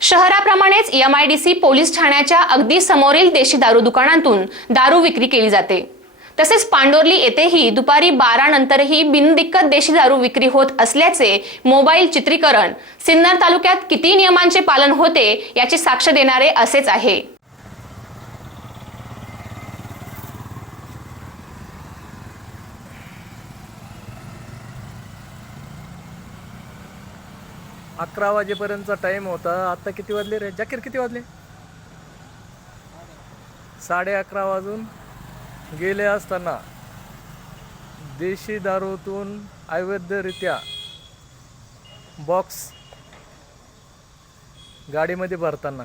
शहराप्रमाणेच M I D C police ठाण्याच्या अगदी समोरील देशी दारू दुकानातून दारू विक्री केली जाते. तसेच पांडोर्ली येथेही दुपारी बारा नंतरही बिनदिक्कत देशी दारू विक्री होत असल्याचे मोबाईल चित्रीकरण सिन्नर तालुक्यात किती नियमांचे पालन होते याची साक्ष देणारे असेच आहे. अकरा वाजेपर्यंतचा टाईम होता. आत्ता किती वाजले रे? जाकीर किती वाजले? साडे अकरा वाजून गेले असताना देशी दारूतून अवैधरित्या बॉक्स गाडीमध्ये भरताना